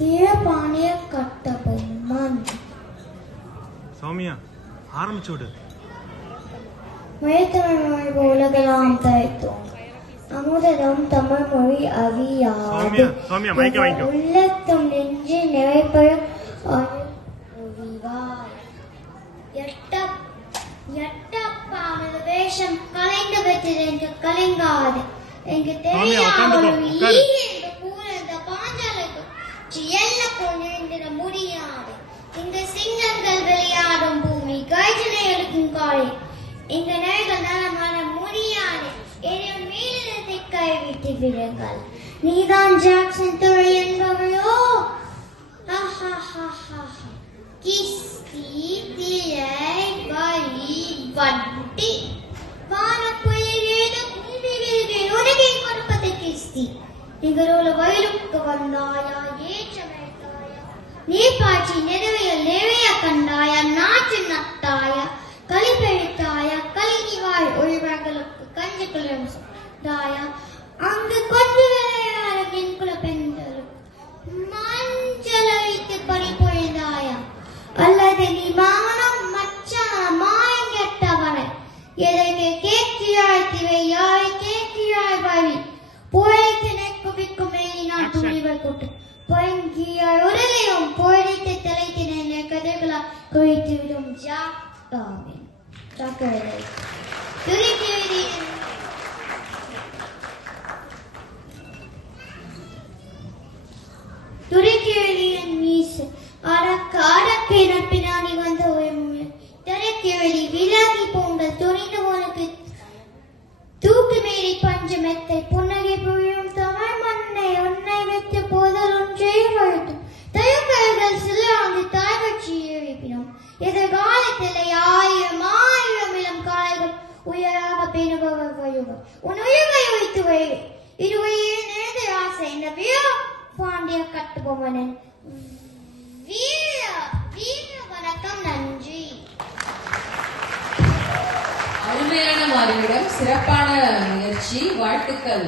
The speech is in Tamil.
வீரபாண்டிய கட்டபொம்மன். சௌமியா ஆரம்பிச்சு விடு. மொழித்தமிழ் மொழி உலகெல்லாம் தழைத்தோம். அமுதம் தமிழ் மொழி அறியாது. உள்ளத்தும் நெஞ்சு நிறைப்பெறும் எட்டப்பானது வேஷம் கலைந்து விட்டது என்று கலைங்காது. எங்கு தெரியாத பாஞ்சாலுக்கு எல்ல போல் நிறைந்திட முடியாது. இங்கு சிங்கங்கள் விளையாடும் பூமி கர்ஜனை எடுக்கும் காலை. இங்கு நேர்கள் நலமான முடியாது. என் மீனத்தை கைவிட்டு விடுங்கள். நீதான் ஜாக்சன் துறை என்பவளோ? கிஸ்தி திரை வழி வட்டி வானப்புயலேது கும்பிடுகிறேன் உனக்கே கொடுப்பது கிஸ்தி. நிகரோல வயலுக்கு வந்தாயா ஏற்றமைத்தாயா நீ பாய்ச்சி நெருவையில் நிறைய கண்டாயா நாற்று நட்டாயா களிப்பெழுத்தாயா கலினிவாய் ஒளிவர்களுக்கு கஞ்சி குளிரும் தாயா அங்கு கொண்டு விளையாட பெண்குல பெண்களுக்கு மஞ்சள் அழித்து பணி பொழிந்தாயா அல்லது நீ மானம் மச்சான் மாயங்கெட்டவனை எதற்கு கேட்கிறாய் திரை யாரை கேட்கிறாய் வழி போரைத்தினை குவிக்கும் நான் துணிவர் கூட்டு பொயங்கியாய் உடலையும் போரைத்து தலைத்தினை கதைகளா குவித்து விடும் ஜாக்காவின் ஜாக்கரை துரைக்கிழலியின் மீசு அடக்கே நட்பினானி வந்த ஒரு திரைக்கிழலி விலகி போன்ற துணிந்து உனக்கு தூக்கு மீறி பஞ்சு மெத்தை புன்னகை புரியும் தமிழ் மண்ணை உன்னை வைத்து போதல் ஒன்றையும் அழுத்தும் தயக்கர்கள் சிலராந்து தாய்வச்சி எழுப்பினோம். எதிர்காலத்தில் ஆயிரம் ஆயிரம் இளம் காளைகள் உயராக பெறுபவர் வயுவர் உன் உயிரை வைத்து வழி இருவையில் நேர்ந்த ஆசை இந்த வீர பாண்டிய கட்டபொம்மனின் வீர வீர வணக்கம். நன்றி. அருமையான மாறிவிடம், சிறப்பான முயற்சி, வாழ்த்துக்கள்.